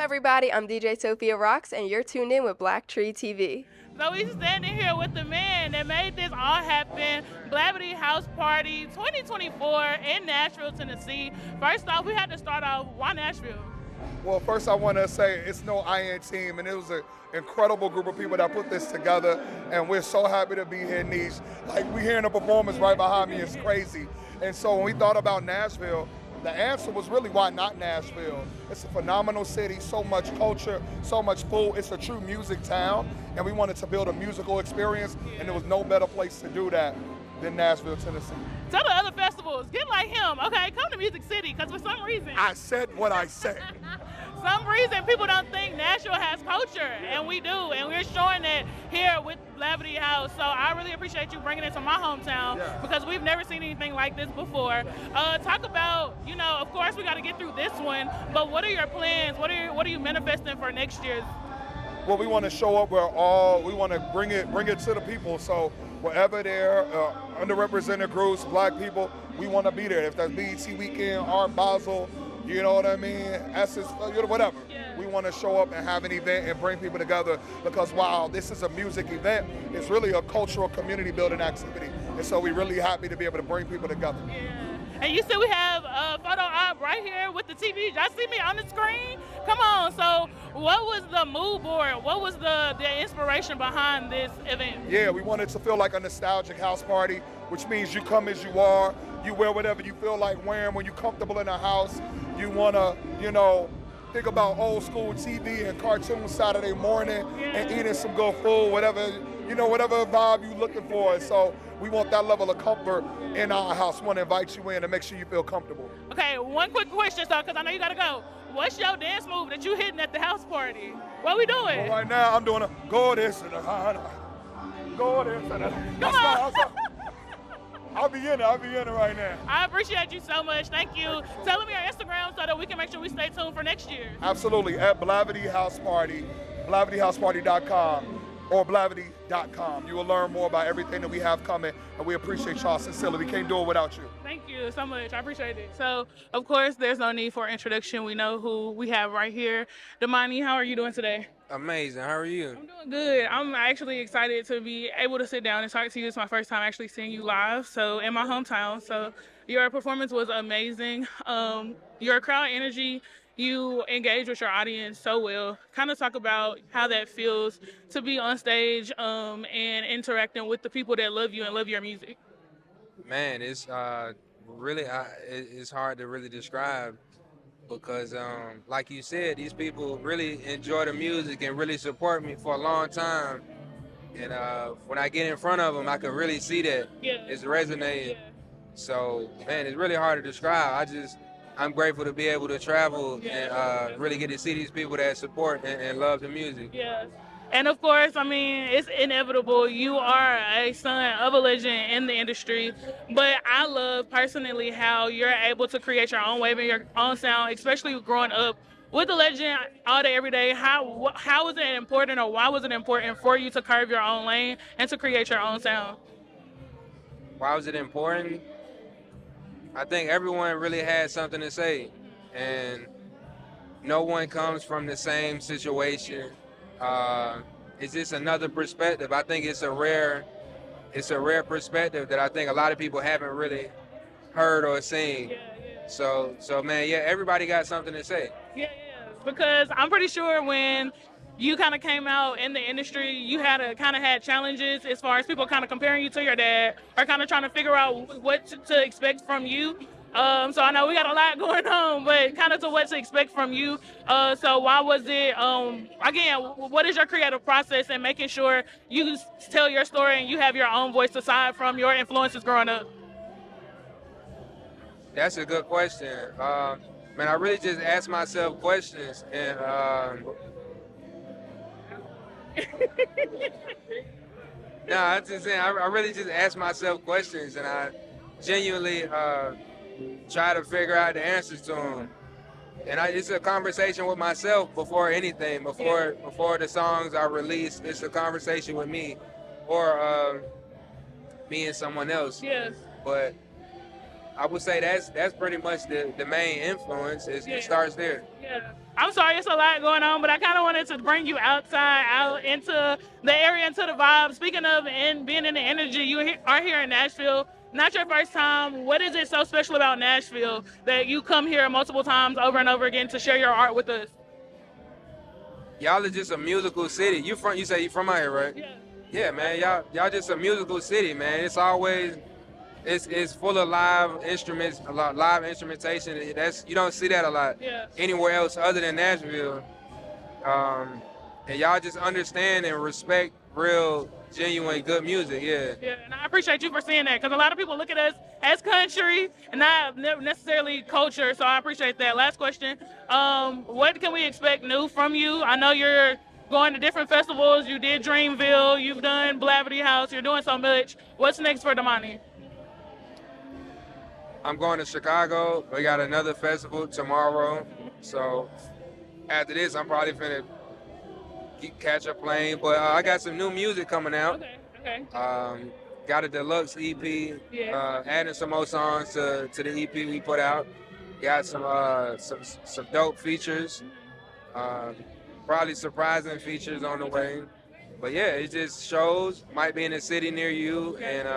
everybody? I'm DJ Sophia Rocks, and you're tuned in with Black Tree TV. So we standing here with the man that made this all happen, Blavity House Party 2024 in Nashville, Tennessee. First off, we had to start off, why Nashville? Well, first I want to say it's no IN team, and it was an incredible group of people that put this together, and we're so happy to be here, Niche. Like, we hearing the performance right behind me is crazy. And so when we thought about Nashville, the answer was really, why not Nashville? It's a phenomenal city, so much culture, so much food. It's a true music town, and we wanted to build a musical experience, and there was no better place to do that than Nashville, Tennessee. Tell the other festivals, get like him, okay? Come to Music City, because for some reason, I said what I said. some reason people don't think Nashville has culture, and we do, and we're showing it here with Blavity House. So I really appreciate you bringing it to my hometown, because we've never seen anything like this before. Talk about, you know, of course we got to get through this one, but what are your plans? What are you manifesting for next year? Well, we want to show up we want to bring it to the people. So wherever there are underrepresented groups, black people, we want to be there. If that's BET Weekend, Art Basel, you know what I mean, Essence, whatever. Yeah. We want to show up and have an event and bring people together, because while this is a music event, it's really a cultural community building activity. And so we're really happy to be able to bring people together. Yeah. And you said we have a photo op right here with the TV. Y'all see me on the screen? Come on. So what was the mood board? What was the inspiration behind this event? Yeah, we wanted to feel like a nostalgic house party, which means you come as you are. You wear whatever you feel like wearing. When you're comfortable in a house, you want to, think about old school TV and cartoons Saturday morning and eating some good food, whatever vibe you're looking for. So we want that level of comfort in our house. We want to invite you in and make sure you feel comfortable. Okay, one quick question, because I know you got to go. What's your dance move that you hitting at the house party? What we doing? Well, right now, I'm doing a goddess and a goddess and a. Come on. I'll be in it right now. I appreciate you so much. Thank you. Tell them your Instagram so that we can make sure we stay tuned for next year. Absolutely. At Blavity House Party, BlavityHouseParty.com or Blavity.com. You will learn more about everything that we have coming, and we appreciate y'all sincerely. We can't do it without you. Thank you so much. I appreciate it. So, of course, there's no need for introduction. We know who we have right here. Damani, how are you doing today? Amazing. How are you? I'm doing good. I'm actually excited to be able to sit down and talk to you. It's my first time actually seeing you live, so in my hometown. So your performance was amazing. Your crowd energy, you engage with your audience so well. Kind of talk about how that feels to be on stage and interacting with the people that love you and love your music. Man, it's really it's hard to really describe, because like you said, these people really enjoy the music and really support me for a long time. And when I get in front of them, I can really see that it's resonating. So, man, it's really hard to describe. I'm grateful to be able to travel and really get to see these people that support and love the music. Yes. And of course, I mean, it's inevitable. You are a son of a legend in the industry, but I love personally how you're able to create your own wave and your own sound, especially growing up with the legend all day, every day. How was it important, or why was it important for you to carve your own lane and to create your own sound? Why was it important? I think everyone really had something to say, and no one comes from the same situation. It's just another perspective. I think it's a rare perspective that I think a lot of people haven't really heard or seen. So man, everybody got something to say. Yeah. Because I'm pretty sure when you kind of came out in the industry, you had challenges as far as people kind of comparing you to your dad, or kind of trying to figure out what to expect from you. So I know we got a lot going on, but kind of to what to expect from you. So why was it, again, what is your creative process in making sure you tell your story and you have your own voice aside from your influences growing up? That's a good question. Man, I really just ask myself questions, and no, I'm just saying, I really just ask myself questions, and I genuinely try to figure out the answers to them. And it's a conversation with myself before anything, before the songs are released. It's a conversation with me, or me and someone else. Yes. But I would say that's pretty much the main influence. It starts there. Yeah. I'm sorry, it's a lot going on, but I kind of wanted to bring you outside, out into the area, into the vibe. Speaking of and being in the energy, are here in Nashville. Not your first time. What is it so special about Nashville that you come here multiple times over and over again to share your art with us? Y'all are just a musical city. You say you from out here, right? Yeah. Yeah, man. Y'all just a musical city, man. It's always it's full of live instruments, a lot live instrumentation. You don't see that a lot anywhere else other than Nashville. And y'all just understand and respect real, genuine, good music. Yeah. Yeah, and I appreciate you for saying that because a lot of people look at us as country and not necessarily culture. So I appreciate that. Last question: what can we expect new from you? I know you're going to different festivals. You did Dreamville. You've done Blavity House. You're doing so much. What's next for Damani? I'm going to Chicago. We got another festival tomorrow. So after this, I'm probably finna catch a plane. But I got some new music coming out. Okay. Got a deluxe EP. Adding some more songs to the EP we put out. Got some dope features. Probably surprising features on the way. But yeah, it just shows, might be in a city near you, and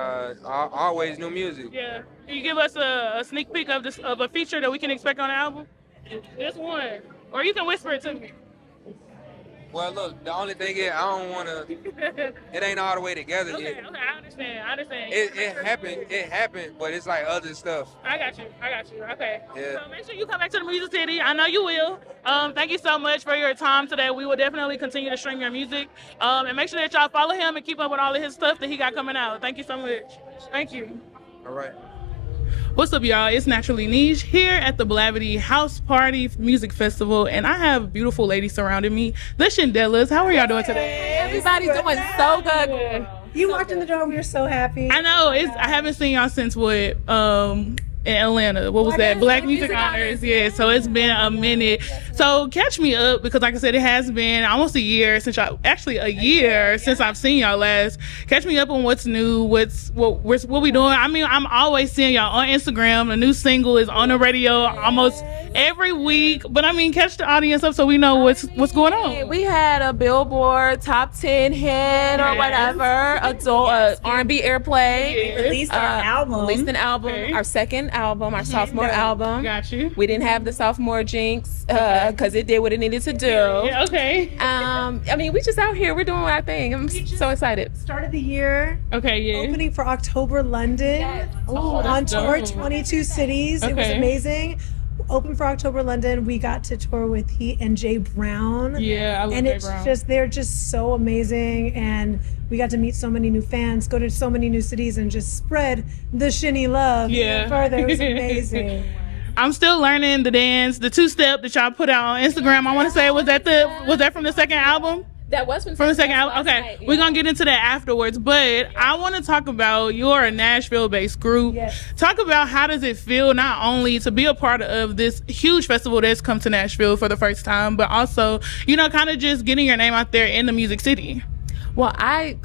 always new music. Yeah. Can you give us a sneak peek of a feature that we can expect on the album? Just one. Or you can whisper it to me. Well, look, the only thing is, I don't want to, it ain't all the way together yet. Okay, I understand. It happened, but it's like other stuff. I got you. Okay. Yeah. So make sure you come back to the Music City. I know you will. Thank you so much for your time today. We will definitely continue to stream your music. And make sure that y'all follow him and keep up with all of his stuff that he got coming out. Thank you so much. Thank you. All right. What's up, y'all? It's Naturally Niche here at the Blavity House Party Music Festival, and I have beautiful ladies surrounding me. The Shindellas. How are y'all doing today? Everybody's doing so good. You walked in the door, we were so happy. I know. I haven't seen y'all since what? In Atlanta. What was that? Black Music Honors. Yeah, so it's been a minute. So catch me up because like I said, it has been almost a year since I've seen y'all last. Catch me up on what's new, what we doing. I mean, I'm always seeing y'all on Instagram. The new single is on the radio almost every week. But I mean, catch the audience up so we know what's going on. We had a Billboard top 10 hit or whatever, adult R&B airplay. We released our album. Released an album, Okay. our second album, our sophomore album. Got you. We didn't have the sophomore jinx because it did what it needed to do. Yeah, okay. I mean, we just out here. We're doing our thing. I'm so excited. Started the year Okay, yeah. opening for October London. Yes. On tour, dope. 22 cities. It was Okay. amazing. Open for October London. We got to tour with Heat and Jay Brown. Yeah, I love And Jay it's Brown. just, they're just so amazing. And we got to meet so many new fans, go to so many new cities, and just spread the Shinny love even further. It was amazing. I'm still learning the dance, the two-step that y'all put out on Instagram. I want to say, was that from the second album? That was From the second album? Okay, we're going to get into that afterwards. But I want to talk about, you're a Nashville-based group. Yes. Talk about how does it feel not only to be a part of this huge festival that's come to Nashville for the first time, but also, kind of just getting your name out there in the Music City. Well, I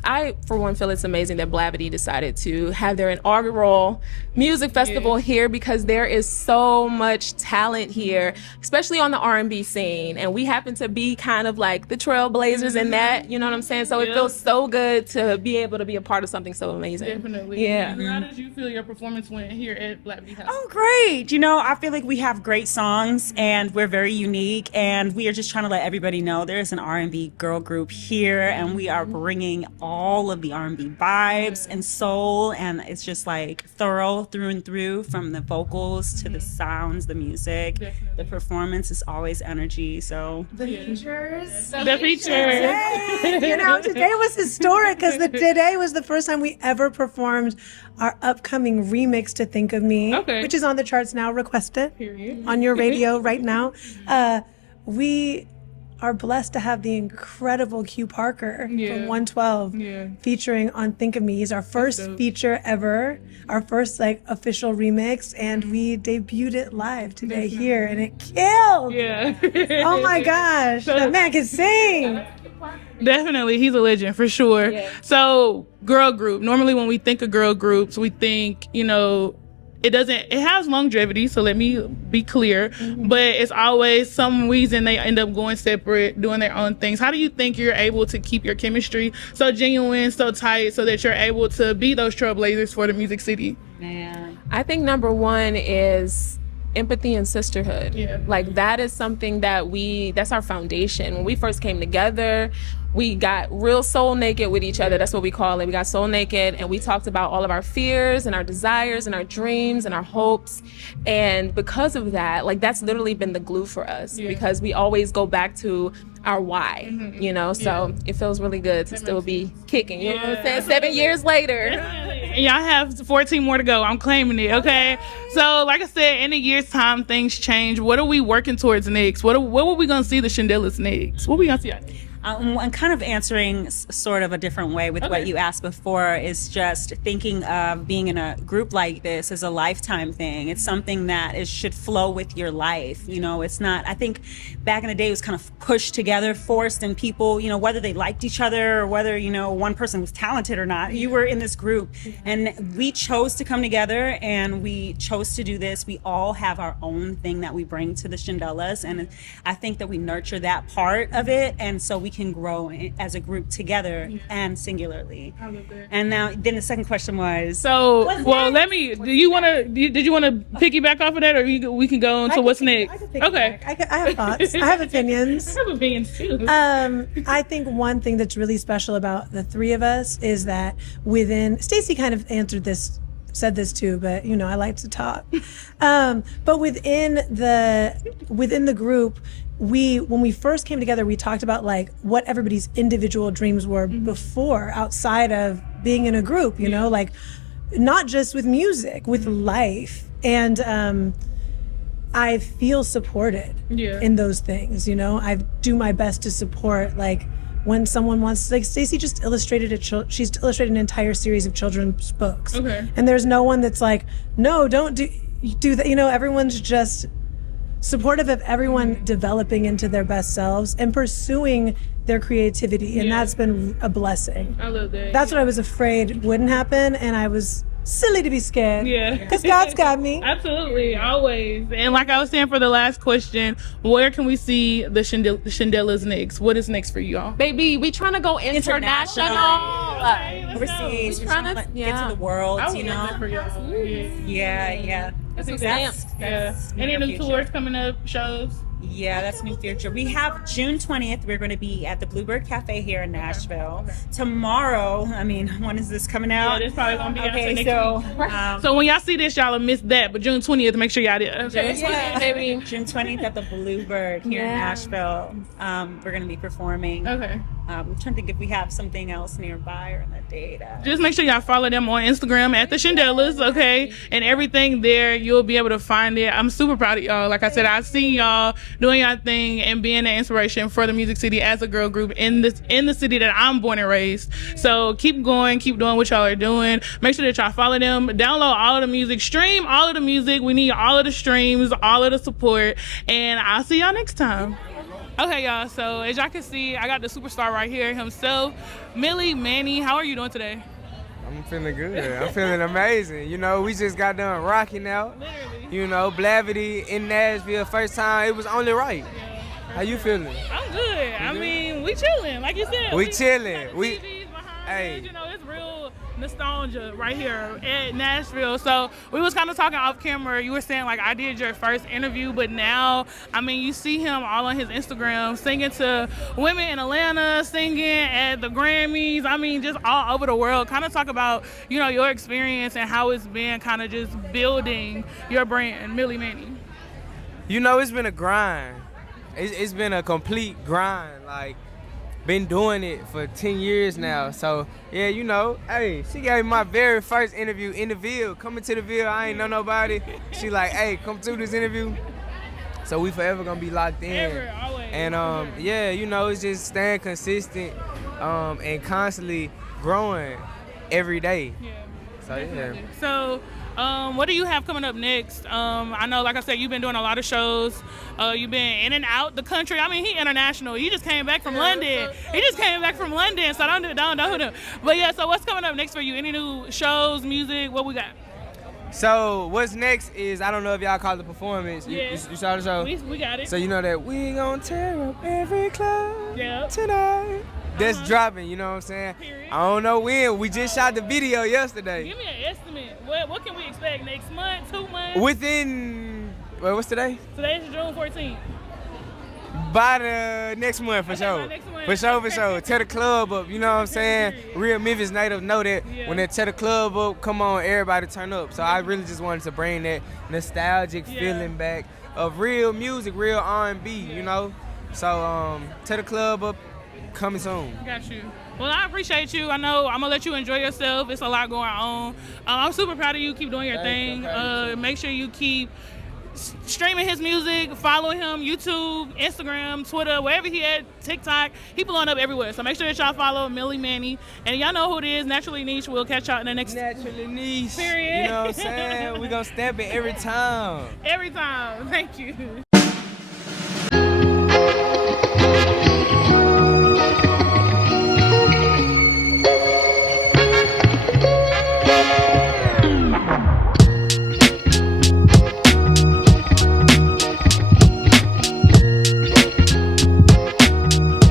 for one feel it's amazing that Blavity decided to have their inaugural music festival here because there is so much talent here, especially on the R&B scene, and we happen to be kind of like the trailblazers in that. You know what I'm saying? So it feels so good to be able to be a part of something so amazing. Definitely. Yeah. How did you feel your performance went here at Blavity House? Oh, great. I feel like we have great songs and we're very unique, and we are just trying to let everybody know there's an R&B girl group here, and we are bringing all of the R&B vibes and soul, and it's just like thorough through and through, from the vocals to the sounds, the music. The performance is always energy. So The features. The feature. Hey, today was historic because today was the first time we ever performed our upcoming remix to Think of Me, which is on the charts now. Request it on your radio right now. We are blessed to have the incredible Q Parker from 112 featuring on Think of Me. He's our first feature ever, our first official remix, and we debuted it live today here, and it killed. Yeah. Oh my gosh, that man can sing. Definitely, he's a legend for sure. So, girl group. Normally, when we think of girl groups, we think, it has longevity, so let me be clear, but it's always some reason they end up going separate, doing their own things. How do you think you're able to keep your chemistry so genuine, so tight, so that you're able to be those trailblazers for the Music City? Man. I think number one is empathy and sisterhood. Yeah. Like that is something that's our foundation. When we first came together, we got real soul naked with each other. That's what we call it. We got soul naked, and we talked about all of our fears and our desires and our dreams and our hopes. And because of that, like that's literally been the glue for us, because we always go back to our why, you know? So it feels really good to still be kicking, you know what I'm saying? 7 years later. And y'all have 14 more to go. I'm claiming it, okay? So, like I said, in a year's time, things change. What are we working towards next? What are we going to see the Shandellas next? What we going to see? I'm kind of answering sort of a different way with what you asked before, is just thinking of being in a group like this as a lifetime thing. It's something that should flow with your life. You know, it's not, I think back in the day it was kind of pushed together, forced, and people, you know, whether they liked each other or whether, you know, one person was talented or not, you were in this group. And we chose to come together and we chose to do this. We all have our own thing that we bring to the Shandellas. And I think that we nurture that part of it. And so we can grow as a group together and singularly. I love that. And now, then the second question was. So, well, did you want to piggyback off of that, or we can go into what's next? Okay. I have thoughts. I have opinions. I have opinions too. I think one thing that's really special about the three of us is that Stacey kind of said this too, but you know, I like to talk. But within the group, when we first came together, we talked about like what everybody's individual dreams were before, outside of being in a group, you know, like not just with music, with life. And I feel supported in those things, you know. I do my best to support, like when someone wants, like Stacey just illustrated she's illustrated an entire series of children's books. Okay. And there's no one that's like, no, don't do that. You know, everyone's just supportive of everyone developing into their best selves and pursuing their creativity. And that's been a blessing. I love that. That's what I was afraid wouldn't happen. And I was silly to be scared. Yeah. Because God's got me. Absolutely, always. And like I was saying for the last question, where can we see the Shandellas next? What is next for you all? Baby, we trying to go international. Overseas, we're trying to get to the world, you know. For y'all. Yeah. I think That's any new tours coming up, shows? Yeah, that's new future. We have June 20th. We're going to be at the Bluebird Cafe here in Nashville. Tomorrow, I mean, when is this coming out? Yeah, this probably going to be okay, out next week. So when y'all see this, y'all will miss that. But June 20th, make sure y'all there. Okay. June 20th at the Bluebird here in Nashville. We're going to be performing. Okay. I'm trying to think if we have something else nearby or on that date. Just make sure y'all follow them on Instagram at the Shandellas, okay? And everything there, you'll be able to find it. I'm super proud of y'all. Like I said, I see y'all doing y'all thing and being the inspiration for the Music City as a girl group in the city that I'm born and raised. So keep going, keep doing what y'all are doing. Make sure that y'all follow them, download all of the music, stream all of the music. We need all of the streams, all of the support, and I'll see y'all next time. Okay, y'all, so as y'all can see, I got the superstar right here himself, Millie Manny. How are you doing today? I'm feeling good. I'm feeling amazing. You know, we just got done rocking out. Literally. You know, Blavity in Nashville, first time. It was only right. Yeah, How you feeling? I'm good. I mean, we chilling, like you said. We chilling. got We, TVs behind hey. us, you know, it's real nostalgia right here at Nashville. So we was kind of talking off camera. You were saying like I did your first interview, but now, I mean, you see him all on his Instagram singing to women in Atlanta, singing at the Grammys. I mean, just all over the world. Kind of talk about, you know, your experience and how it's been kind of just building your brand, Millie Manny. You know, it's been a grind. It's been a complete grind. Like, been doing it for 10 years now. So, yeah, you know, hey, she gave me my very first interview in the Ville. Coming to the Ville, I ain't know nobody. She like, hey, come to this interview. So we forever gonna be locked in. Ever, always. And yeah, you know, it's just staying consistent and constantly growing every day. Yeah. So, yeah. So, what do you have coming up next? I know, like I said, you've been doing a lot of shows. You've been in and out the country. I mean, he international. He just came back from London. So don't do. But yeah, so what's coming up next for you? Any new shows, music? What we got? So what's next is, I don't know if y'all call it the performance. Yeah. You saw the show? We got it. So you know that we gonna tear up every club Yep. tonight. That's dropping, you know what I'm saying? Period. I don't know when. We just shot the video yesterday. Give me an estimate. What can we expect next month, 2 months? Within, well, what's today? Today's June 14th. By the next month, for Okay, sure. by next month. For sure, for sure. Tear the club up, you know what I'm saying? Real Memphis native know that Yeah. when they tear the club up, come on, everybody turn up. So I really just wanted to bring that nostalgic feeling back of real music, real R&B, you know? So tear the club up, coming soon. Got you. Well, I appreciate you. I know I'm gonna let you enjoy yourself. It's a lot going on. I'm super proud of you. Keep doing your thing. Make sure you keep streaming his music, follow him, YouTube, Instagram, Twitter, wherever he at, TikTok. He blowing up everywhere. So make sure that y'all follow Millie Manny. And y'all know who it is, Naturally Niche. We'll catch y'all in the next Naturally niche. period. You know what I'm saying? We gonna stamp it every time. Every time. Thank you.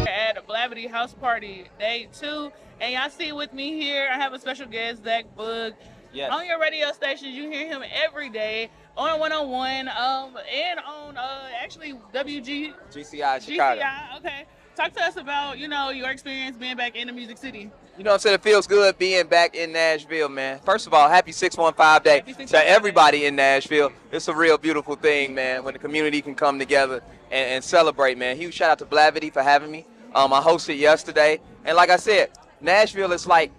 At the Blavity House Party, day 2. And y'all see with me here, I have a special guest, Zach Boog. Yes. On your radio stations, you hear him every day on 101, and on actually WG GCI Chicago. GCI. Okay, talk to us about your experience being back in the Music City. You know what I'm saying? It feels good being back in Nashville, man. First of all, happy 615 Day Happy 615 to everybody in Nashville. It's a real beautiful thing, man, when the community can come together and celebrate, man. Huge shout out to Blavity for having me. I hosted yesterday, and like I said, Nashville is like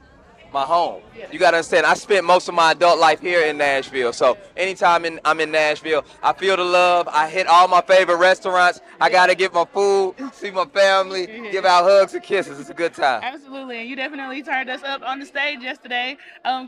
my home. You gotta understand, I spent most of my adult life here in Nashville. So anytime I'm in Nashville, I feel the love. I hit all my favorite restaurants. I gotta get my food, see my family, give out hugs and kisses. It's a good time. Absolutely, and you definitely turned us up on the stage yesterday,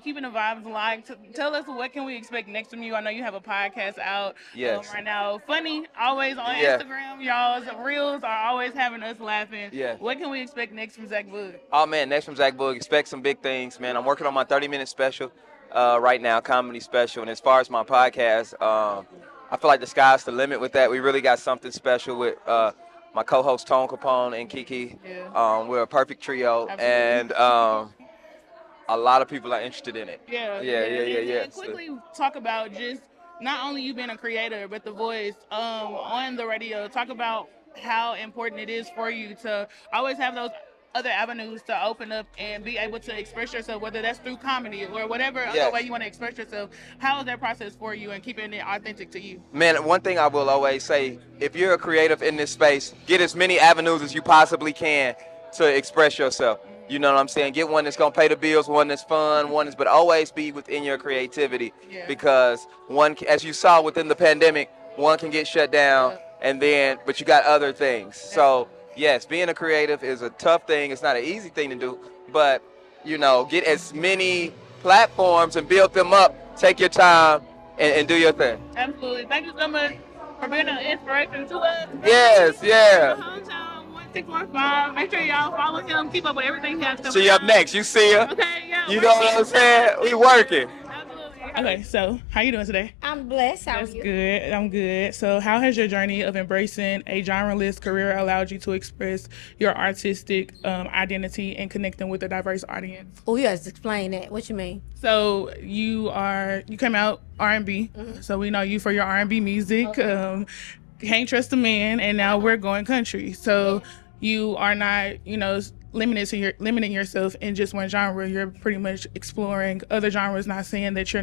keeping the vibes alive. Tell us, what can we expect next from you? I know you have a podcast out Yes. right now. Funny, always on Yeah. Instagram. Y'all's reels are always having us laughing. Yeah. What can we expect next from Zach Boog? Oh man, next from Zach Boog, expect some big things, man. I'm working on my 30-minute special right now, comedy special. And as far as my podcast, I feel like the sky's the limit with that. We really got something special with my co-host Tone Capone and Kiki. Yeah. We're a perfect trio, Absolutely. and a lot of people are interested in it. Yeah. And quickly talk about just not only you being a creator, but the voice on the radio. Talk about how important it is for you to always have those other avenues to open up and be able to express yourself, whether that's through comedy or whatever other way you want to express yourself. How is that process for you and keeping it authentic to you? Man, one thing I will always say, if you're a creative in this space, get as many avenues as you possibly can to express yourself. You know what I'm saying? Get one that's gonna pay the bills, one that's fun, but always be within your creativity. Yeah. Because one, as you saw within the pandemic, one can get shut down, but you got other things. So yes, being a creative is a tough thing. It's not an easy thing to do, but get as many platforms and build them up. Take your time and do your thing. Absolutely. Thank you so much for being an inspiration to us. Yes, yeah. Hometown 1645. Make sure y'all follow him. Keep up with everything he has coming See you up out. next. You see her. Okay, yeah. You know what I'm saying? We working. Okay, so how you doing today? I'm blessed. How are That's you? good. I'm good. So how has your journey of embracing a genre-less career allowed you to express your artistic identity and connecting with a diverse audience? Oh, you guys explain that. What you mean? So you came out R&B. So we know you for your R&B music. Okay. Can't Trust a Man, and now we're going country. So you are not, limiting yourself in just one genre. You're pretty much exploring other genres, not saying that you're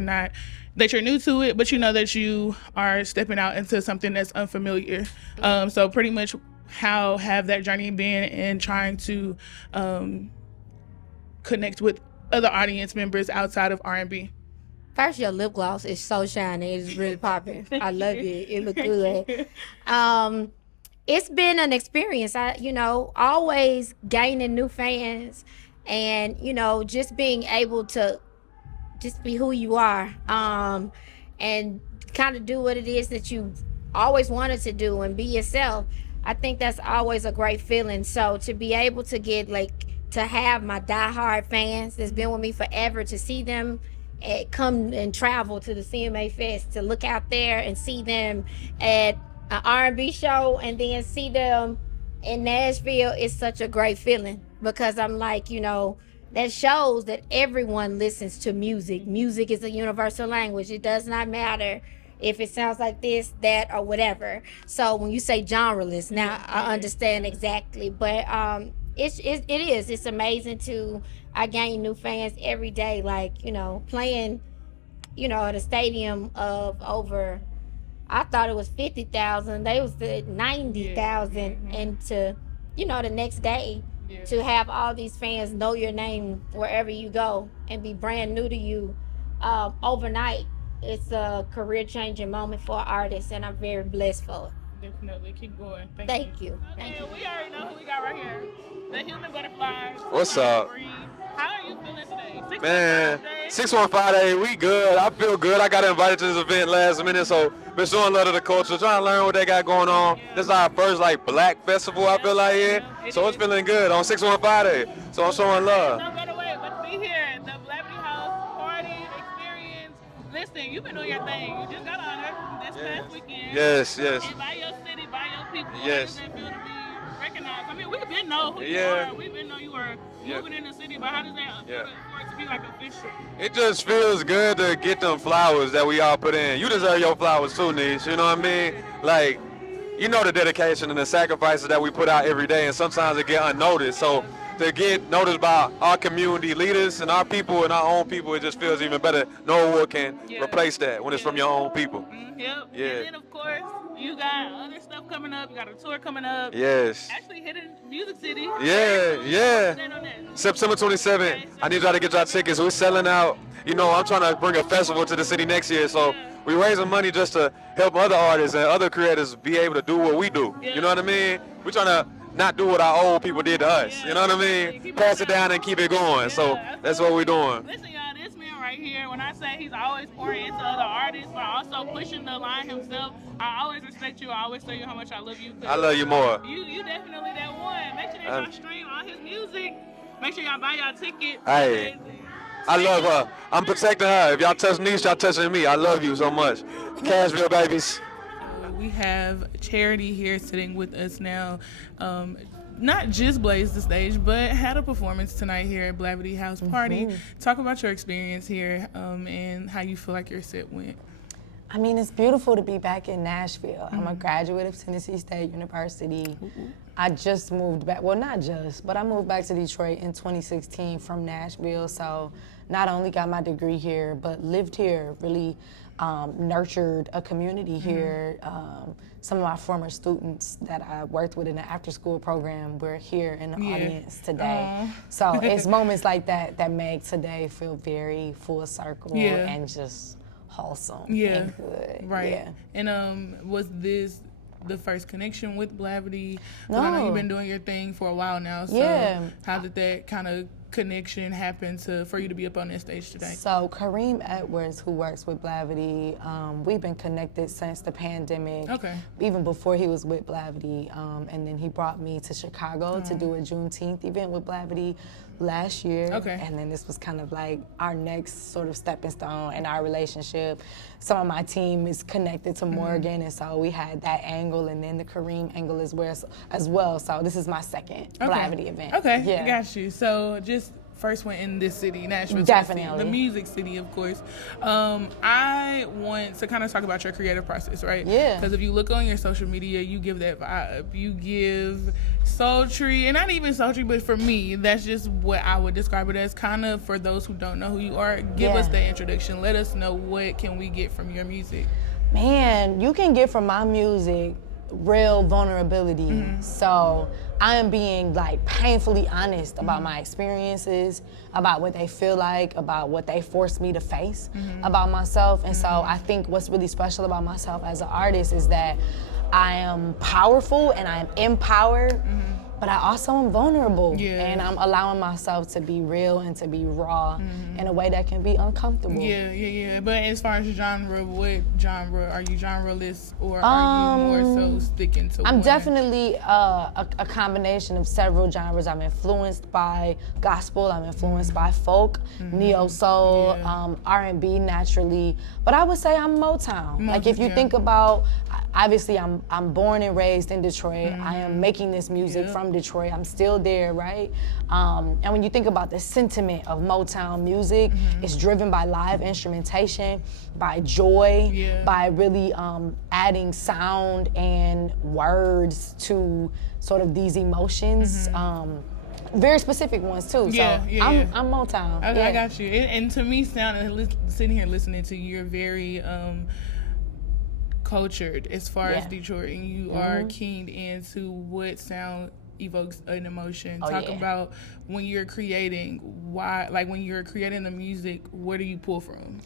new to it, but you know that you are stepping out into something that's unfamiliar. So pretty much how have that journey been in trying to connect with other audience members outside of R&B? First, your lip gloss is so shiny. It's really popping. I love it. It look good. It's been an experience. Always gaining new fans, and just being able to just be who you are, and kind of do what it is that you always wanted to do and be yourself. I think that's always a great feeling. So to be able to get to have my diehard fans that's been with me forever, to see them come and travel to the CMA Fest to look out there and see them at an R&B show and then see them in Nashville is such a great feeling, because I'm like, you know, that shows that everyone listens to music. Music is a universal language. It does not matter if it sounds like this, that, or whatever. So when you say genreless, now I understand exactly. But it's amazing to, I gain new fans every day. Like, you know, playing, you know, at a stadium of over, I thought it was 50,000. They was the 90,000, and to, you know, the next day to have all these fans know your name wherever you go and be brand new to you overnight. It's a career-changing moment for artists, and I'm very blessed for it. Definitely. Keep going. Thank you. Okay, we already know who we got right here. The Human Butterflies. What's up? How are you feeling today? Man, 615 we good. I feel good. I got invited to this event last minute, so been showing love to the culture, trying to learn what they got going on. This is our first like black festival, I feel like here. So it's feeling good on 615. So I'm showing love. No better way but to be here at the Blavity House Party experience. Listen, you've been doing your thing. You just got honored this past weekend. Yes. And by your city, by your people. Yes. How does it feel to be recognized? I mean, we've been know who you are. We've been know you were moving in the city, but how does that feel for it to be like official? It just feels good to get them flowers that we all put in. You deserve your flowers too, Niche. You know what I mean? Like, you know the dedication and the sacrifices that we put out every day, and sometimes it get unnoticed. So to get noticed by our community leaders and our people and our own people, it just feels even better. No award can replace that when it's from your own people. Yep. Yeah. And then, of course, you got other stuff coming up. You got a tour coming up. Yes. Actually hitting Music City. Yeah. September 27th. I need y'all to get y'all tickets. We're selling out. You know, I'm trying to bring a festival to the city next year, so we're raising money just to help other artists and other creators be able to do what we do. You know what I mean? We're trying to not do what our old people did to us. You know what I mean? Pass it down and keep it going. So that's what we're doing. Listen, y'all, this man right here, when I say he's always pouring into other artists, but also pushing the line himself, I always respect you. I always tell you how much I love you. I love you more. You definitely that one. Make sure that y'all stream all his music. Make sure y'all buy y'all tickets. Hey, I love her. I'm protecting her. If y'all touch Niche, y'all touching me. I love you so much. Cashville babies. We have Charity here sitting with us now. Not just blazed the stage, but had a performance tonight here at Blavity House Party. Talk about your experience here and how you feel like your set went. I mean, it's beautiful to be back in Nashville. I'm a graduate of Tennessee State University. I just moved back, well, not just, but I moved back to Detroit in 2016 from Nashville. So not only got my degree here, but lived here, really nurtured a community here. Some of my former students that I worked with in the after-school program were here in the audience today. So it's moments like that that make today feel very full circle and just wholesome and good. Right. And was this the first connection with Blavity? No. I know you've been doing your thing for a while now. So how did that kind of connection happen for you to be up on this stage today? So Kareem Edwards, who works with Blavity, we've been connected since the pandemic. Even before he was with Blavity, and then he brought me to Chicago to do a Juneteenth event with Blavity last year. And then this was kind of like our next sort of stepping stone in our relationship. Some of my team is connected to Morgan, and so we had that angle, and then the Kareem angle as well. So this is my second Blavity event. I got you. So just first one in this city, Nashville, definitely Tennessee, the music city, of course. I want to kind of talk about your creative process, right? Because if you look on your social media, you give that vibe. You give sultry, and not even sultry, but for me, that's just what I would describe it as. Kind of for those who don't know who you are, give us the introduction. Let us know what can we get from your music. Man, you can get from my music real vulnerability. So I am being like painfully honest about my experiences, about what they feel like, about what they forced me to face about myself. And so I think what's really special about myself as an artist is that I am powerful and I am empowered but I also am vulnerable. Yeah. And I'm allowing myself to be real and to be raw in a way that can be uncomfortable. Yeah. But as far as genre, what genre? Are you genreless or are you more so sticking to I'm one? definitely a combination of several genres. I'm influenced by gospel, I'm influenced by folk, neo-soul, R&B naturally. But I would say I'm Motown. Like if you think about, obviously I'm born and raised in Detroit. I am making this music from Detroit. I'm still there, right? And when you think about the sentiment of Motown music, it's driven by live instrumentation, by joy, by really adding sound and words to sort of these emotions. Very specific ones too. So I'm Motown. Okay, I got you. And to me, sitting here listening to you, you're very cultured as far as Detroit, and you are keyed into what sound evokes an emotion. Talk about when you're creating, when you're creating the music, where do you pull from?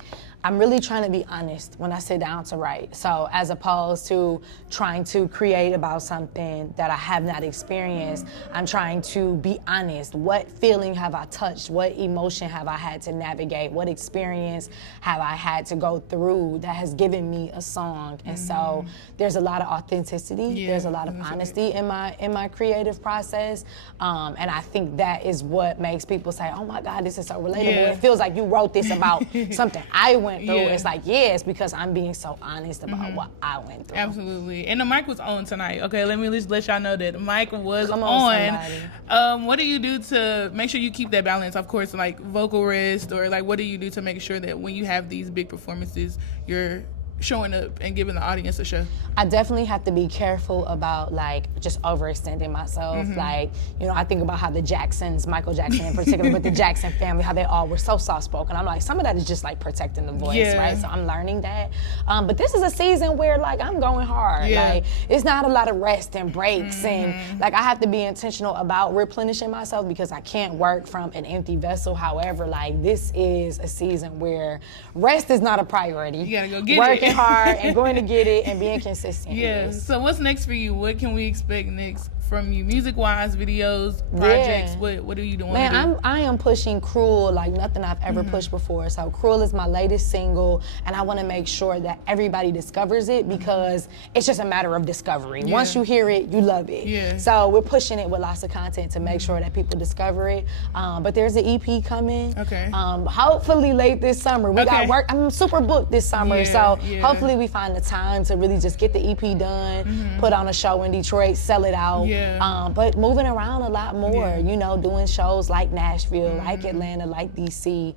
I'm really trying to be honest when I sit down to write. So as opposed to trying to create about something that I have not experienced, I'm trying to be honest. What feeling have I touched? What emotion have I had to navigate? What experience have I had to go through that has given me a song? And so there's a lot of authenticity. There's a lot of honesty in my creative process. And I think that is what makes people say, oh my God, this is so relatable. It feels like you wrote this about something I went through. It's like, it's because I'm being so honest about what I went through. Absolutely. And the mic was on tonight. Okay, let me just let y'all know that the mic was Come on. What do you do to make sure you keep that balance? Of course, like vocal rest, or like what do you do to make sure that when you have these big performances, you're showing up and giving the audience a show? I definitely have to be careful about like just overextending myself. Like, you know, I think about how the Jacksons, Michael Jackson in particular, but the Jackson family, how they all were so soft-spoken. I'm like, some of that is just like protecting the voice, right? So I'm learning that. But this is a season where like I'm going hard. Like it's not a lot of rest and breaks, and like I have to be intentional about replenishing myself because I can't work from an empty vessel. However, like this is a season where rest is not a priority. You gotta go get Working hard and going to get it and being consistent. So what's next for you? What can we expect next from you, music-wise, videos, projects? What are you doing? Man, I am pushing Cruel like nothing I've ever pushed before. So Cruel is my latest single, and I want to make sure that everybody discovers it because it's just a matter of discovery. Once you hear it, you love it. So we're pushing it with lots of content to make sure that people discover it. But there's an EP coming. Hopefully late this summer. We got work. I'm super booked this summer, so hopefully we find the time to really just get the EP done, put on a show in Detroit, sell it out. But moving around a lot more, you know, doing shows like Nashville, like Atlanta, like DC.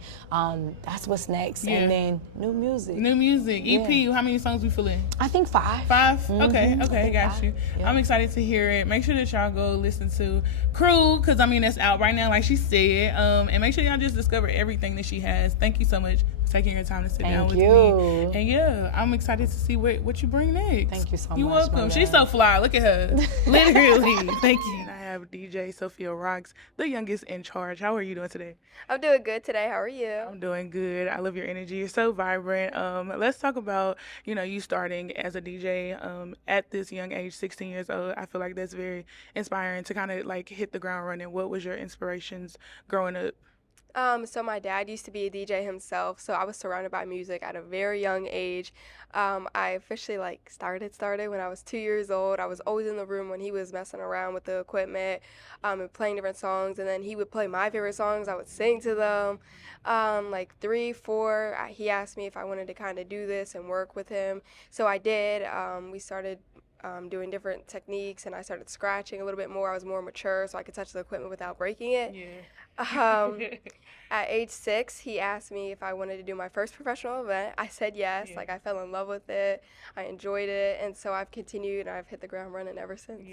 That's what's next. And then new music. EP, how many songs we fill in? I think 5. 5? Okay, got you. I'm excited to hear it. Make sure that y'all go listen to Crew, because I mean, that's out right now, like she said. And make sure y'all just discover everything that she has. Thank you so much for taking your time to sit down with me. And I'm excited to see what you bring next. Thank you so much. You're welcome. She's so fly. Look at her. Literally. Thank you. And I have DJ Sophia Rocks, the youngest in charge. How are you doing today? I'm doing good today. How are you? I'm doing good. I love your energy. You're so vibrant. Let's talk about, you starting as a DJ at this young age, 16 years old. I feel like that's very inspiring to kind of like hit the ground running. What was your inspirations growing up? So my dad used to be a DJ himself, so I was surrounded by music at a very young age. I officially started when I was 2 years old. I was always in the room when he was messing around with the equipment and playing different songs, and then he would play my favorite songs. I would sing to them. 3, 4, he asked me if I wanted to kind of do this and work with him, so I did. We started doing different techniques, and I started scratching a little bit more. I was more mature, so I could touch the equipment without breaking it. At age 6, he asked me if I wanted to do my first professional event. I said yes. I fell in love with it. I enjoyed it, and so I've continued, and I've hit the ground running ever since.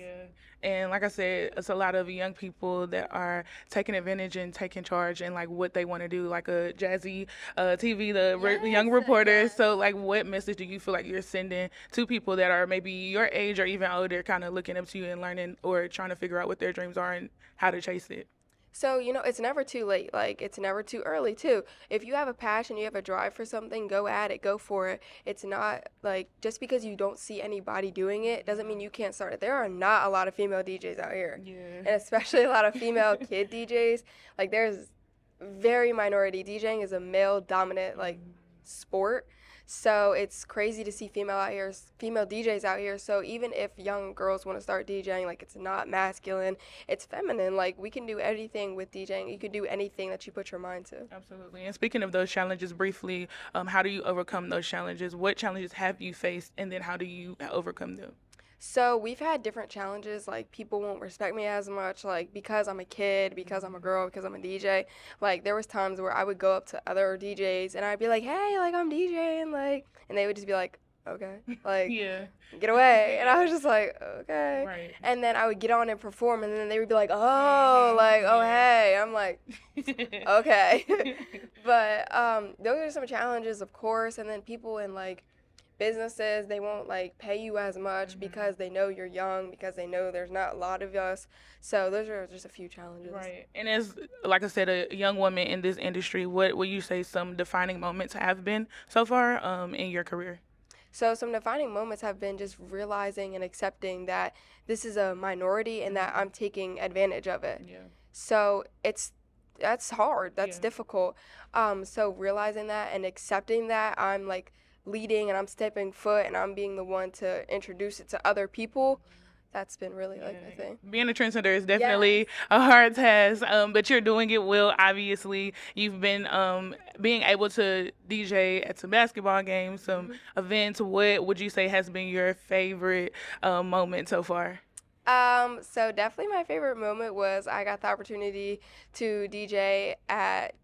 And like I said, it's a lot of young people that are taking advantage and taking charge and what they want to do, like a Jazzy TV, the young reporter. So what message do you feel like you're sending to people that are maybe your age or even older, kind of looking up to you and learning or trying to figure out what their dreams are and how to chase it? So, it's never too late. Like, it's never too early, too. If you have a passion, you have a drive for something, go at it, go for it. It's not like just because you don't see anybody doing it doesn't mean you can't start it. There are not a lot of female DJs out here. Yeah. And especially a lot of female kid DJs. Like, there's very minority. DJing is a male dominant, like, sport. So it's crazy to see female DJs out here. So even if young girls want to start DJing, like, it's not masculine, it's feminine. Like, we can do anything with DJing. You can do anything that you put your mind to. Absolutely. And speaking of those challenges, briefly, how do you overcome those challenges? What challenges have you faced, and then how do you overcome them? So we've had different challenges, like people won't respect me as much, like because I'm a kid, because I'm a girl, because I'm a DJ. Like there was times where I would go up to other DJs and I'd be like, hey, like I'm DJing, like, and they would just be like, okay, like, Yeah. get away. And I was just like, okay. Right. And then I would get on and perform and then they would be like, oh, like, oh, hey. I'm like, okay. But those are some challenges, of course. And then people in like businesses, they won't like pay you as much because they know you're young, because they know there's not a lot of us. So those are just a few challenges. Right. And as, like I said, a young woman in this industry, what would you say some defining moments have been so far in your career? So some defining moments have been just realizing and accepting that this is a minority and that I'm taking advantage of it. Yeah. So that's hard. That's difficult. So realizing that and accepting that I'm like leading and I'm stepping foot and I'm being the one to introduce it to other people, that's been really like the thing. Being a trendsetter is definitely a hard task, but you're doing it well. Obviously, you've been being able to DJ at some basketball games, some events. What would you say has been your favorite moment so far? So definitely my favorite moment was I got the opportunity to DJ at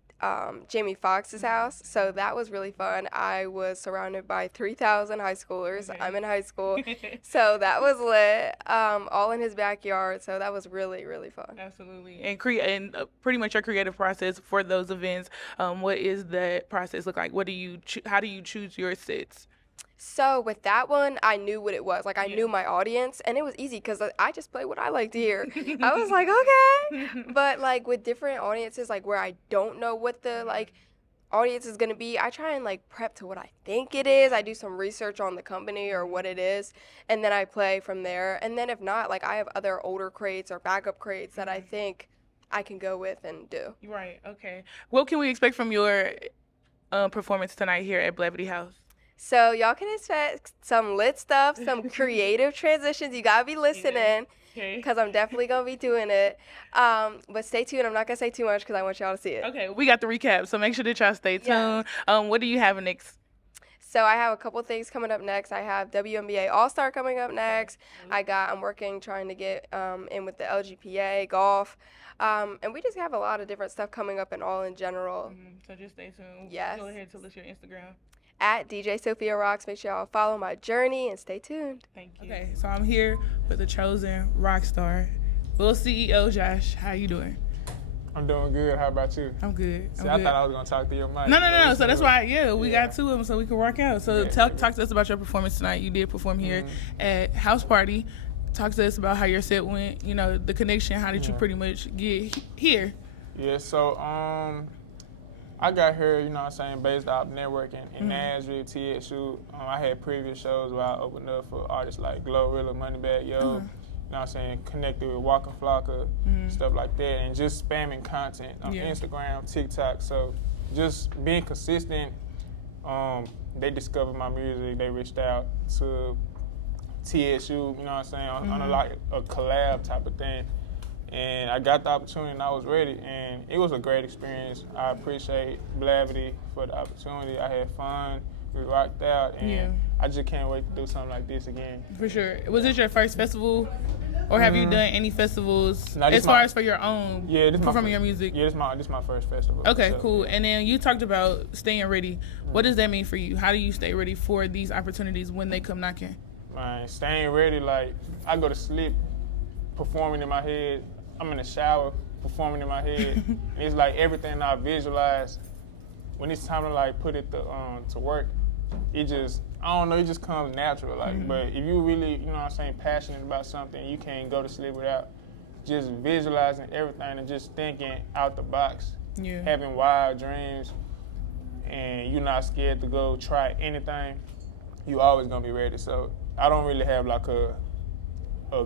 Jamie Foxx's house. So that was really fun. I was surrounded by 3,000 high schoolers. I'm in high school. So that was lit, all in his backyard. So that was really, really fun. Absolutely. And pretty much your creative process for those events, what is that process look like? How do you choose your sets? So with that one, I knew what it was. Like, I knew my audience, and it was easy because I just play what I like to hear. I was like, okay. But, like, with different audiences, like, where I don't know what the, like, audience is going to be, I try and, like, prep to what I think it is. I do some research on the company or what it is, and then I play from there. And then if not, like, I have other older crates or backup crates that I think I can go with and do. Right, okay. What can we expect from your performance tonight here at Blavity House? So y'all can expect some lit stuff, some creative transitions. You gotta be listening, because I'm definitely gonna be doing it. But stay tuned. I'm not gonna say too much because I want y'all to see it. Okay, we got the recap, so make sure that y'all stay tuned. What do you have next? So I have a couple things coming up next. I have WNBA All-Star coming up next. I'm working, trying to get in with the LGPA, golf. And we just have a lot of different stuff coming up and all in general. So just stay tuned. Yes. Go ahead, tell us your Instagram. At DJ Sophia Rocks. Make sure y'all follow my journey and stay tuned. Thank you. Okay, so I'm here with the chosen rock star, Little CEO Josh. How you doing? I'm doing good. How about you? I'm good. See, I thought I was gonna talk to your mic. No. So that's why, we got two of them so we can work out. So talk to us about your performance tonight. You did perform here at House Party. Talk to us about how your set went. You know, the connection. How did you pretty much get here? Yeah. So I got here, you know what I'm saying, based off networking in Nashville, TSU. I had previous shows where I opened up for artists like Glorilla, Moneybag Yo, you know what I'm saying, connected with Waka Flocka, stuff like that, and just spamming content on Instagram, TikTok. So just being consistent, they discovered my music, they reached out to TSU, you know what I'm saying, on a collab type of thing. And I got the opportunity and I was ready, and it was a great experience. I appreciate Blavity for the opportunity. I had fun, we rocked out, and I just can't wait to do something like this again. For sure. Was this your first festival, or have you done any festivals as far as for your own, performing your music? Yeah, this is my first festival. Okay, cool. And then you talked about staying ready. What does that mean for you? How do you stay ready for these opportunities when they come knocking? Man, staying ready, like, I go to sleep performing in my head. I'm in the shower performing in my head. And it's like everything I visualize, when it's time to like put it to work, it just, I don't know, it just comes natural. Like, but if you really, you know what I'm saying, passionate about something, you can't go to sleep without just visualizing everything and just thinking out the box, Yeah. having wild dreams, and you're not scared to go try anything, you always gonna be ready. So I don't really have like a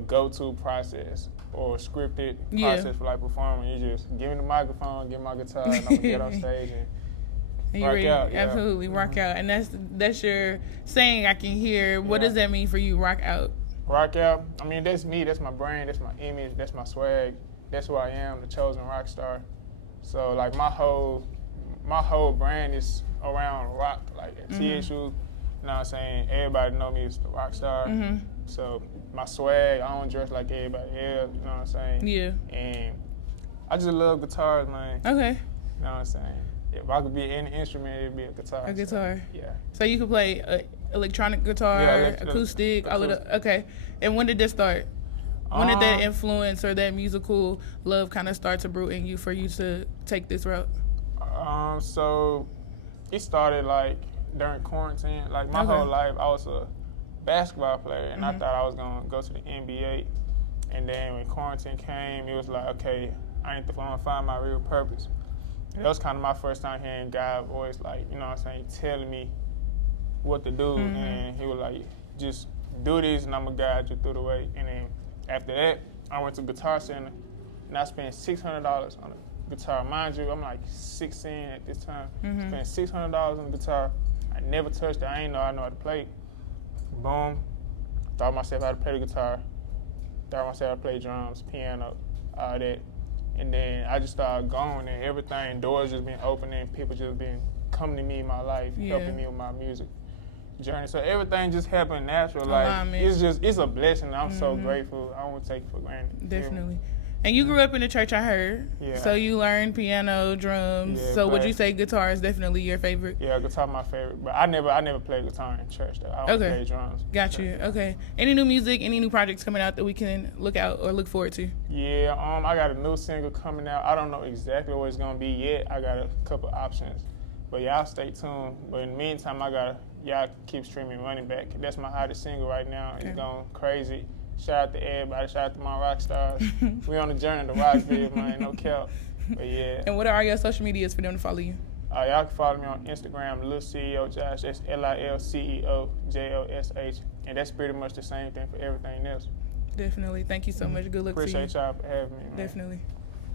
go-to process or scripted process for like performing. You just give me the microphone, give me my guitar, and I'm gonna get on stage and rock out. Yeah. Absolutely, rock out. And that's your saying I can hear. What does that mean for you, rock out? Rock out, I mean, that's me, that's my brand, that's my image, that's my swag, that's who I am, the chosen rock star. So like my whole brand is around rock, like at TSU, you know what I'm saying? Everybody know me as the rock star. So my swag, I don't dress like everybody else, you know what I'm saying? Yeah. And I just love guitars, man. Okay. You know what I'm saying? If I could be any instrument, it'd be a guitar. A guitar. So, yeah. So you could play electronic guitar, acoustic, all of the. Okay. And when did this start? When did that influence or that musical love kind of start to brew in you for you to take this route? So it started like during quarantine. Like my whole life, I was a basketball player, and I thought I was gonna go to the NBA. And then when quarantine came, it was like, okay, I need to find my real purpose. That was kind of my first time hearing God's voice, like, you know what I'm saying, telling me what to do. And he was like, just do this and I'm gonna guide you through the way. And then after that, I went to Guitar Center and I spent $600 on a guitar. Mind you, I'm like 16 at this time. Spent $600 on the guitar. I never touched it. I know how to play. Boom. Taught myself how to play the guitar. Taught myself how to play drums, piano, all that. And then I just started going and everything, doors just been opening, people just been coming to me in my life, helping me with my music journey. So everything just happened natural. Like it's a blessing. I'm so grateful. I won't take it for granted. Definitely. And you grew up in the church, I heard. Yeah. So you learned piano, drums. Yeah, so would you say guitar is definitely your favorite? Yeah, guitar my favorite. But I never played guitar in church though. I only play drums. Got you. Okay. Any new music, any new projects coming out that we can look out or look forward to? Yeah, I got a new single coming out. I don't know exactly what it's gonna be yet. I got a couple options. But y'all stay tuned. But in the meantime, y'all keep streaming Running Back. That's my hottest single right now. It's going crazy. Shout out to everybody. Shout out to my rock stars. We on the journey to Rockville, man. No cap. But yeah. And what are your social medias for them to follow you? Y'all can follow me on Instagram, Lil CEO Josh. That's LilCEO JOSH. And that's pretty much the same thing for everything else. Definitely. Thank you so much. Good luck to you. Appreciate y'all for having me, man. Definitely.